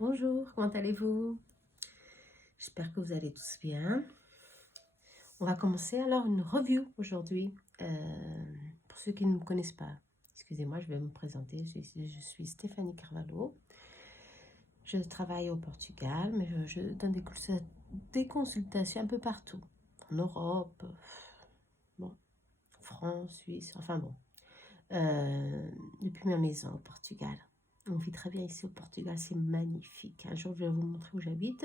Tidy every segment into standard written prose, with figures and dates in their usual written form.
Bonjour, comment allez-vous? J'espère que vous allez tous bien. On va commencer alors une review aujourd'hui. Pour ceux qui ne me connaissent pas, excusez-moi, je vais me présenter. Je suis Stéphanie Carvalho. Je travaille au Portugal, mais je donne des consultations un peu partout. En Europe, bon, France, Suisse, enfin bon. Depuis ma maison au Portugal. On vit très bien ici au Portugal, c'est magnifique. Un jour, je vais vous montrer où j'habite.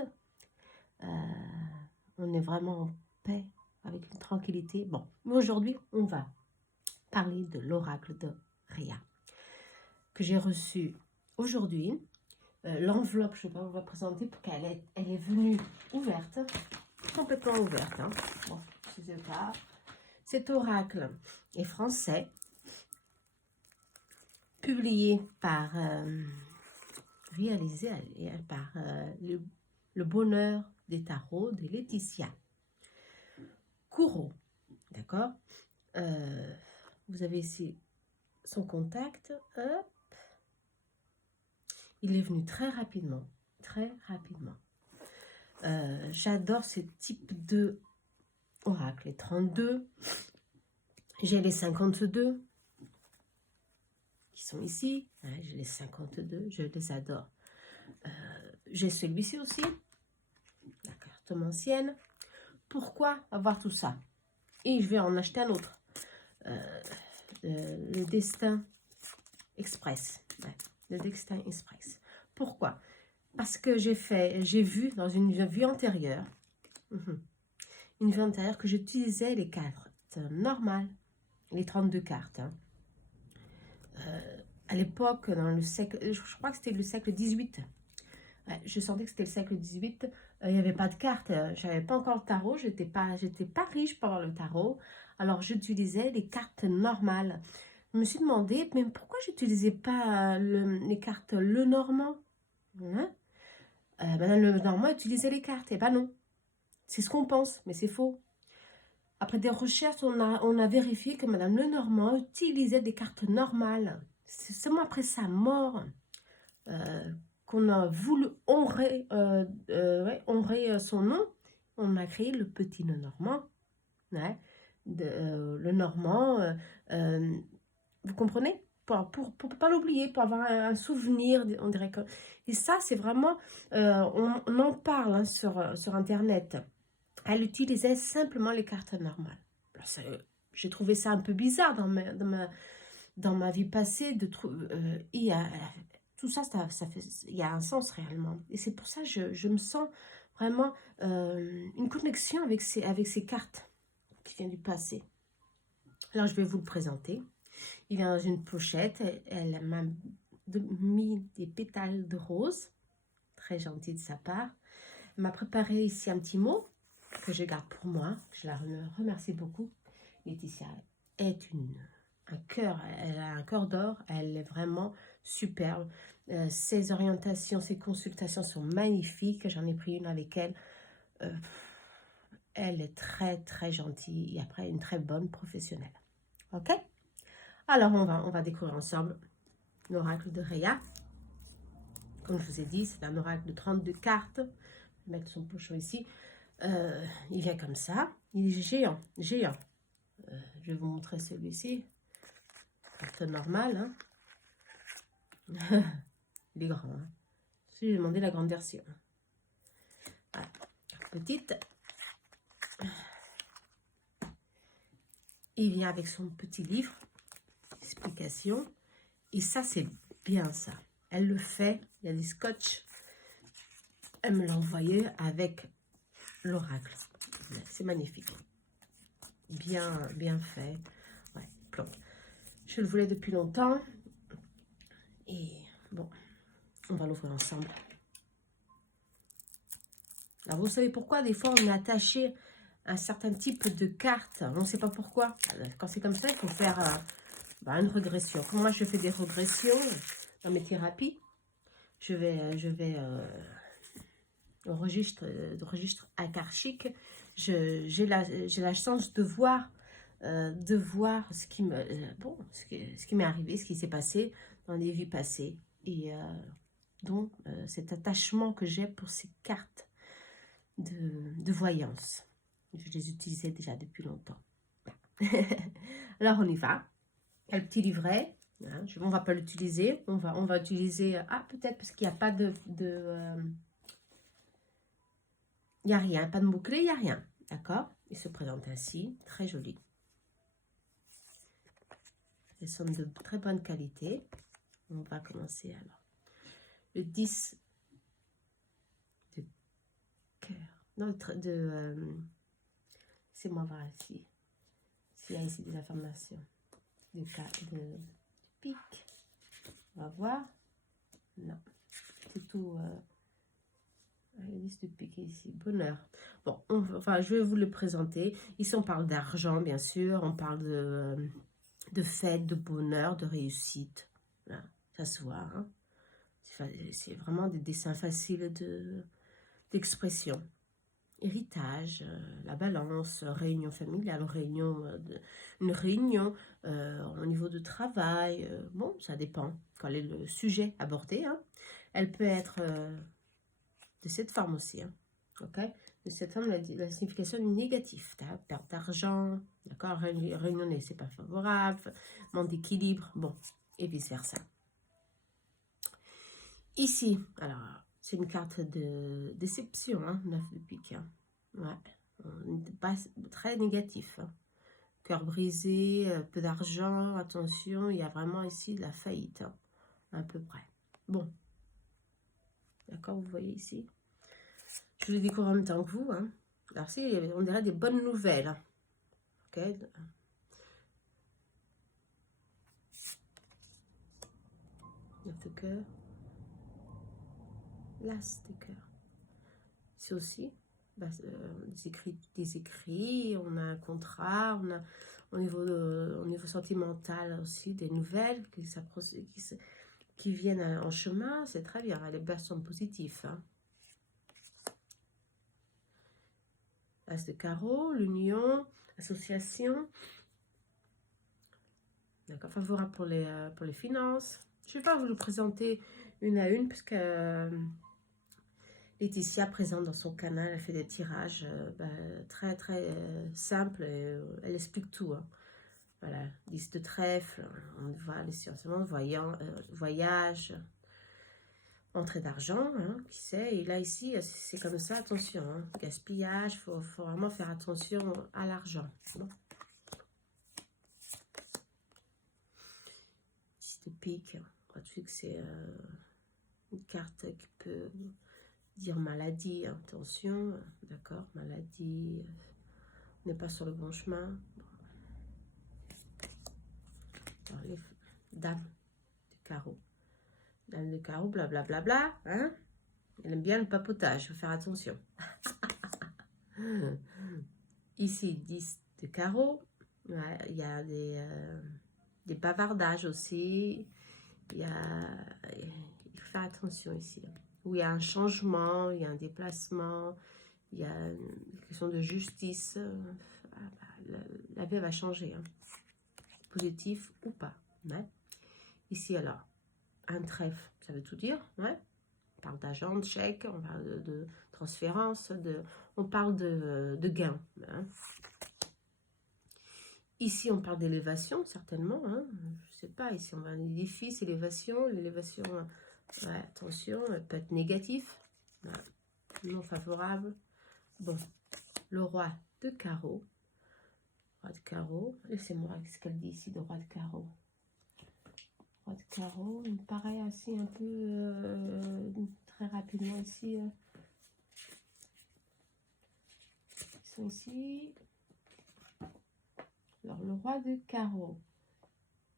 On est vraiment en paix, avec une tranquillité. Bon, mais aujourd'hui, on va parler de l'oracle de Rhea, que j'ai reçu aujourd'hui. L'enveloppe, je ne vais pas vous la présenter, parce qu'elle est venue ouverte, complètement ouverte. Hein. Bon, c'est le cas. Cet oracle est français, publié par, réalisé par le bonheur des tarots de Laetitia Courreau, d'accord. Vous avez ici son contact, hop. Il est venu très rapidement, très rapidement. J'adore ce type de oracle, les 32, j'ai les 52 qui sont ici, hein, j'ai les 52, je les adore. J'ai celui-ci aussi, la carte ancienne. Pourquoi avoir tout ça? Et je vais en acheter un autre. Le Destin Express. Ouais, le Destin Express. Pourquoi? Parce que j'ai vu dans une vie antérieure, que j'utilisais les cartes normales, les 32 cartes. Hein. À l'époque, dans le siècle, je crois que c'était le siècle 18. Ouais, je sentais que c'était le siècle 18. Il n'y avait pas de cartes. J'avais pas encore le tarot. J'étais pas riche pour avoir le tarot. Alors, j'utilisais les cartes normales. Je me suis demandé, mais pourquoi j'utilisais pas les cartes Lenormand, hein? Madame Lenormand utilisait les cartes. Eh ben non. C'est ce qu'on pense, mais c'est faux. Après des recherches, on a vérifié que Madame Lenormand utilisait des cartes normales. C'est seulement après sa mort qu'on a voulu honorer son nom. On a créé le petit Lenormand. Ouais, Lenormand, vous comprenez? Pour pas l'oublier, pour avoir un souvenir, on dirait que... Et ça, c'est vraiment... on en parle hein, sur Internet. Elle utilisait simplement les cartes normales. J'ai trouvé ça un peu bizarre dans ma vie passée. Tout ça, il y a un sens réellement. Et c'est pour ça que je me sens vraiment une connexion avec ces cartes qui viennent du passé. Alors, je vais vous le présenter. Il vient dans une pochette. Elle m'a mis des pétales de rose. Très gentil de sa part. Elle m'a préparé ici un petit mot que je garde pour moi. Je la remercie beaucoup. Laetitia est un cœur. Elle a un cœur d'or. Elle est vraiment superbe. Ses orientations, ses consultations sont magnifiques. J'en ai pris une avec elle. Elle est très, très gentille et après une très bonne professionnelle. Ok? Alors, on va découvrir ensemble l'oracle de Rhea. Comme je vous ai dit, c'est un oracle de 32 cartes. Je vais mettre son pochon ici. Il vient comme ça. Il est géant, géant. Je vais vous montrer celui-ci. Carte normale. Hein. Il est grand. Hein. J'ai demandé la grande version. Voilà. Petite. Il vient avec son petit livre d'explication. Et ça, c'est bien ça. Elle le fait. Il y a des scotch. Elle me l'a envoyé avec l'oracle. C'est magnifique. Bien fait. Ouais, plomb. Je le voulais depuis longtemps. Et bon, on va l'ouvrir ensemble. Alors, vous savez pourquoi des fois on est attaché à un certain type de carte. On ne sait pas pourquoi. Quand c'est comme ça, il faut faire une régression. Comme moi, je fais des régressions dans mes thérapies. Je vais au registre akashique. J'ai la chance de voir ce qui m'est arrivé, ce qui s'est passé dans les vies passées. Et dont cet attachement que j'ai pour ces cartes de voyance. Je les utilisais déjà depuis longtemps. Alors, on y va. Il y a le petit livret. Hein, on ne va pas l'utiliser. On va utiliser... Ah, peut-être parce qu'il n'y a pas il n'y a rien, pas de mots-clés, il n'y a rien. D'accord? Il se présente ainsi. Très joli. Elles sont de très bonne qualité. On va commencer alors. Le 10 de cœur. Non, laissez-moi voir ici. S'il y a ici des informations. De pique. On va voir. Non. C'est tout. Le 10 de pique ici. Bonheur. Bon, enfin, je vais vous le présenter. Ici, on parle d'argent, bien sûr. On parle de fête, de bonheur, de réussite. Là, ça se voit. Hein. C'est vraiment des dessins faciles d'expression. Héritage, la balance, réunion familiale, une réunion au niveau de travail. Bon, ça dépend. Quel est le sujet abordé. Hein. Elle peut être de cette forme aussi. Hein. Ok, de cette forme, la signification négative. Perte d'argent, d'accord, réunion, c'est pas favorable, manque d'équilibre, bon, et vice versa. Ici, alors, c'est une carte de déception, hein, 9 de pique. Hein. Ouais, pas très négatif. Hein. Cœur brisé, peu d'argent, attention, il y a vraiment ici de la faillite, hein, à peu près. Bon, d'accord, vous voyez ici. Je le découvre en même temps que vous. Hein. Alors, on dirait des bonnes nouvelles. Hein. Ok. Neuf de cœur. L'as de cœur. C'est aussi des écrits, on a un contrat, on a au niveau sentimental aussi des nouvelles qui viennent en chemin. C'est très bien. Les bases sont positives. Hein. As de carreau, l'union, association. D'accord, favorable pour les finances. Je ne vais pas vous le présenter une à une parce que Laetitia, présente dans son canal, elle fait des tirages très très simples. Elle explique tout. Hein. Voilà, 10 de trèfle, on voit les sciences, voyage, entrée d'argent, hein, qui sait. Et là ici, c'est comme ça, attention, hein, gaspillage, il faut vraiment faire attention à l'argent. Bon. 10 de pique, on voit tout que c'est une carte qui peut dire maladie, attention, d'accord, maladie, on n'est pas sur le bon chemin. Alors, les dames de carreau. Dame de carreau, blablabla, bla, bla, hein. Elle aime bien le papotage, il faut faire attention. Ici, 10 de carreau. Ouais, il y a des bavardages aussi. Il faut faire attention ici. Où il y a un changement, il y a un déplacement, il y a une question de justice. La vie va changer. Hein. Positif ou pas. Ouais. Ici, alors, un trèfle, ça veut tout dire. Ouais. On parle d'agent, de chèque, on parle de transférence, on parle de gain. Hein. Ici, on parle d'élévation, certainement. Hein. Je ne sais pas, ici, on va à l'édifice, élévation. L'élévation, ouais, attention, elle peut être négatif. Ouais. Non favorable. Bon, le roi de carreau. Roi de carreau. Laissez-moi, qu'est-ce qu'elle dit ici de roi de carreau? Roi de carreau, il me paraît assez un peu très rapidement ici. Ils sont ici. Alors, le roi de carreau.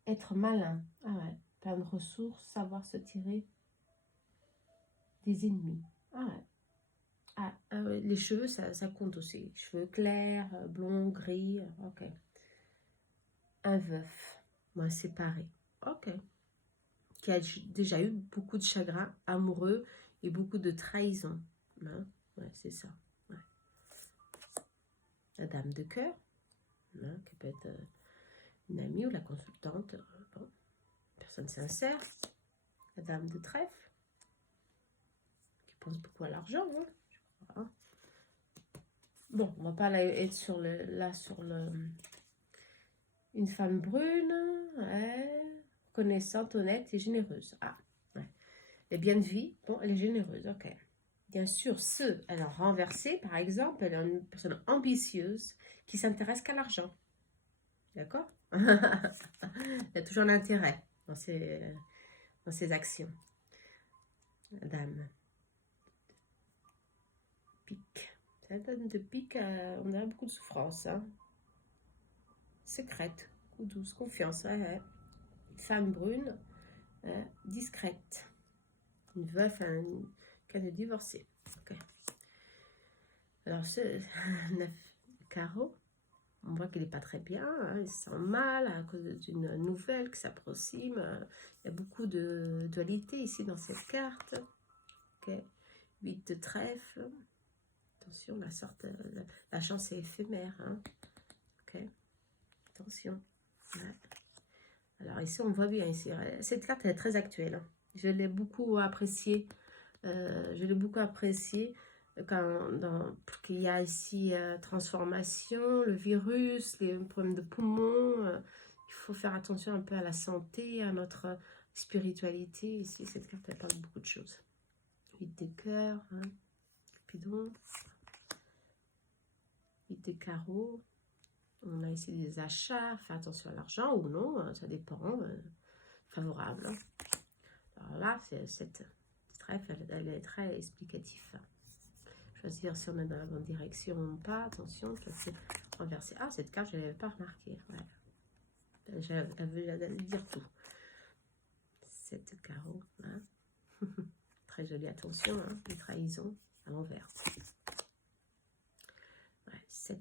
Être malin. Ah ouais. Plein de ressources, savoir se tirer des ennemis. Ah ouais. Ah, les cheveux, ça compte aussi. Cheveux clairs, blonds, gris. Ok. Un veuf. Moi, séparé. Ok. Qui a déjà eu beaucoup de chagrin amoureux et beaucoup de trahison. Hein? Ouais, c'est ça. Ouais. La dame de cœur, hein, qui peut être une amie ou la consultante. Bon. Personne sincère. La dame de trèfle. pense beaucoup à l'argent. Hein. Voilà. Bon, on va pas être sur une femme brune, ouais, connaissante, honnête et généreuse. Ah, ouais. Et bien de vie, bon, elle est généreuse, ok. Bien sûr, elle a renversé, par exemple, elle est une personne ambitieuse qui s'intéresse qu'à l'argent. D'accord? Il y a toujours l'intérêt dans ses actions. Dame. Pique. Cette dame de pique, on a beaucoup de souffrance. Hein. Secrète, coup douce, confiance. Ouais. Femme brune, discrète. Une veuve, qui est divorcée. Okay. Alors, ce 9 carreaux, on voit qu'il n'est pas très bien. Hein, il se sent mal à cause d'une nouvelle qui s'approxime. Il y a beaucoup de dualité ici dans cette carte. Okay. 8 de trèfle. Attention, la chance est éphémère. Hein. Ok. Attention. Ouais. Alors ici, on voit bien ici. Cette carte elle est très actuelle. Hein. Je l'ai beaucoup appréciée. Qu'il y a ici transformation, le virus, les problèmes de poumons. Il faut faire attention un peu à la santé, à notre spiritualité. Ici, cette carte elle parle de beaucoup de choses. 8 de cœur, hein. Cupidon. 8 de carreaux. On a ici des achats. Fais attention à l'argent ou non, ça dépend. Favorable. Alors là, cette trèfle, elle est très explicative. Choisir si on est dans la bonne direction ou pas. Attention, c'est renversé. Ah, cette carte, je ne l'avais pas remarquée. Ouais. Elle veut dire tout. 7 carreaux. Hein. Très jolie, attention. Hein. Les trahisons à l'envers. Ouais, 7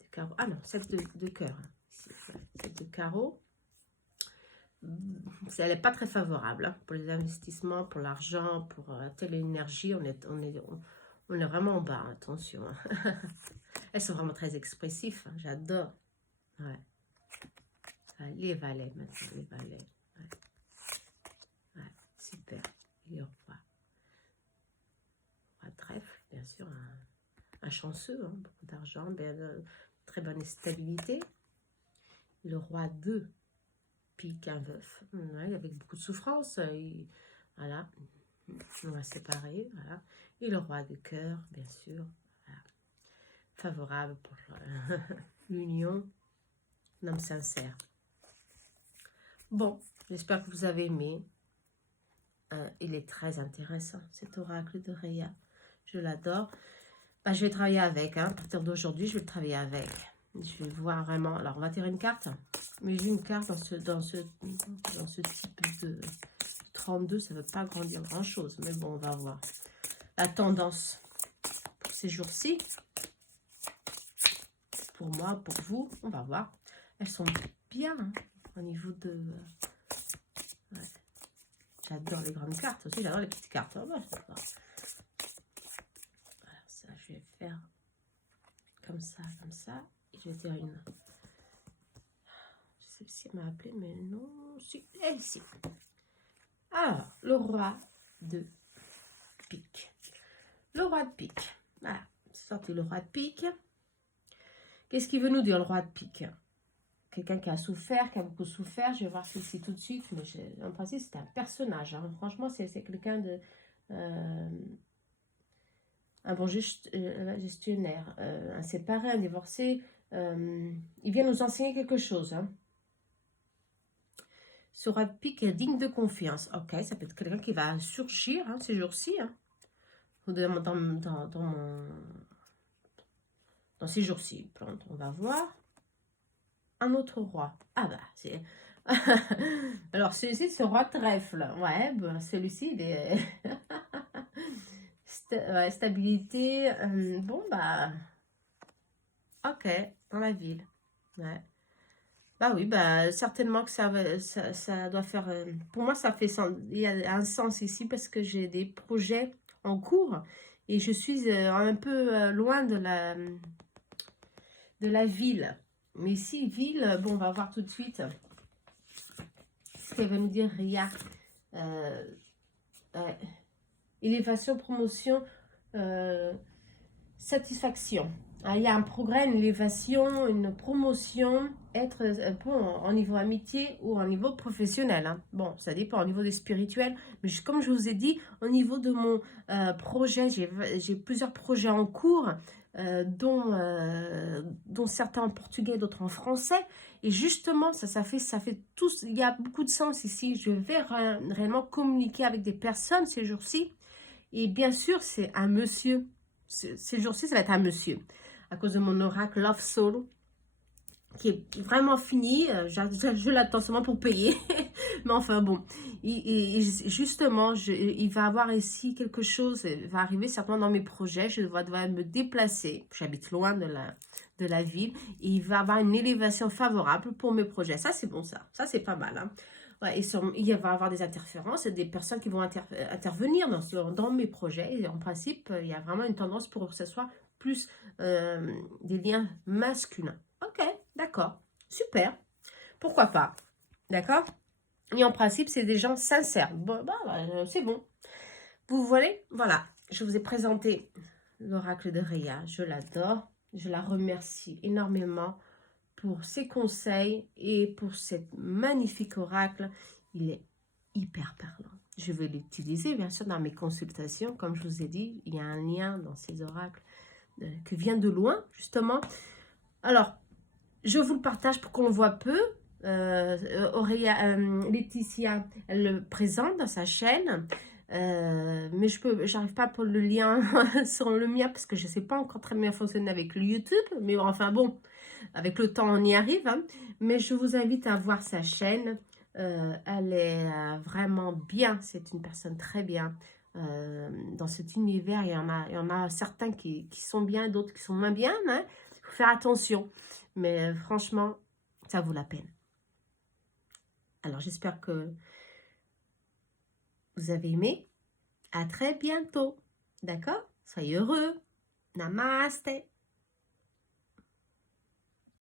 de carreaux. Ah non, 7 de cœur. Ouais, 7 de carreaux. Elle n'est pas très favorable hein, pour les investissements, pour l'argent, pour telle énergie. On est vraiment en bas, attention. Hein. Elles sont vraiment très expressives, hein, j'adore. Ouais. Les valets maintenant, les valets. Ouais. Ouais, super. Et le roi. Roi trèfle, bien sûr, un chanceux, hein, beaucoup d'argent, très bonne stabilité. Le roi 2. Pique, un veuf, ouais, avec beaucoup de souffrance, voilà, on va séparer, voilà, et le roi de cœur, bien sûr, voilà. Favorable pour l'union, un homme sincère. Bon, j'espère que vous avez aimé, il est très intéressant, cet oracle de Rhea, je l'adore, bah, je vais travailler avec, hein. À partir d'aujourd'hui, je vais travailler avec. Je vais voir vraiment. Alors, on va tirer une carte. Mais j'ai une carte dans ce type de 32. Ça ne veut pas grandir grand-chose. Mais bon, on va voir. La tendance pour ces jours-ci. Pour moi, pour vous. On va voir. Elles sont bien hein, au niveau de... Ouais. J'adore les grandes cartes aussi. J'adore les petites cartes. Oh, bah, alors, ça, je vais faire comme ça, comme ça. Je vais faire une... Je sais pas si elle m'a appelé, mais non. Si, elle, si. Alors, le roi de pique. Le roi de pique. Voilà. Sortez le roi de pique. Qu'est-ce qu'il veut nous dire, le roi de pique? Quelqu'un qui a souffert, qui a beaucoup souffert. Je vais voir ici tout de suite. Mais en principe, c'est un personnage. Hein. Franchement, c'est quelqu'un de... un bon gestionnaire. Un séparé, un divorcé. Il vient nous enseigner quelque chose. Hein. Ce roi de pique est digne de confiance. Ok, ça peut être quelqu'un qui va surgir hein, ces jours-ci. Hein. Dans ces jours-ci. On va voir. Un autre roi. Ah bah, c'est... Alors, celui-ci, c'est roi trèfle. Ouais, bah, celui-ci, il est... ouais, stabilité. Bon, bah... Ok, dans la ville. Ouais. Bah oui, bah certainement que ça doit faire... pour moi, ça fait sens. Il y a un sens ici parce que j'ai des projets en cours et je suis un peu loin de la ville. Mais ici, ville, bon, on va voir tout de suite ce qu'elle va nous dire, Ria. Ouais. élévation, promotion, satisfaction. Ah, il y a un progrès, une élévation, une promotion, être un peu en niveau amitié ou en niveau professionnel. Hein. Bon, ça dépend au niveau des spirituels. Mais comme je vous ai dit, au niveau de mon projet, j'ai plusieurs projets en cours, dont certains en portugais, d'autres en français. Et justement, ça fait tous, il y a beaucoup de sens ici. Je vais réellement communiquer avec des personnes ces jours-ci. Et bien sûr, c'est un monsieur. Ces jours-ci, ça va être un monsieur. À cause de mon oracle Love Soul, qui est vraiment fini. Je l'attends seulement pour payer. Mais enfin bon, justement, il va avoir ici quelque chose, il va arriver certainement dans mes projets. Je vais devoir me déplacer. J'habite loin de la ville. Et il va avoir une élévation favorable pour mes projets. Ça, c'est bon, ça. Ça, c'est pas mal. Hein. Ouais, il va y avoir des interférences, des personnes qui vont intervenir dans mes projets. Et en principe, il y a vraiment une tendance pour que ce soit plus des liens masculins. Ok, d'accord, super. Pourquoi pas, d'accord? Et en principe, c'est des gens sincères. Bon, bah, c'est bon. Vous voyez, voilà, je vous ai présenté l'oracle de Rhea. Je l'adore. Je la remercie énormément pour ses conseils et pour cet magnifique oracle. Il est hyper parlant. Je vais l'utiliser, bien sûr, dans mes consultations. Comme je vous ai dit, il y a un lien dans ces oracles qui vient de loin, justement. Alors, je vous le partage pour qu'on le voit peu. Laetitia, elle le présente dans sa chaîne. Mais j'arrive pas pour le lien sur le mien parce que je sais pas encore très bien fonctionner avec le YouTube. Mais enfin bon, avec le temps, on y arrive. Hein. Mais je vous invite à voir sa chaîne. Elle est vraiment bien. C'est une personne très bien. Dans cet univers, il y en a certains qui sont bien, d'autres qui sont moins bien. Hein. Il faut faire attention. Mais franchement, ça vaut la peine. Alors, j'espère que vous avez aimé. À très bientôt. D'accord? Soyez heureux. Namaste.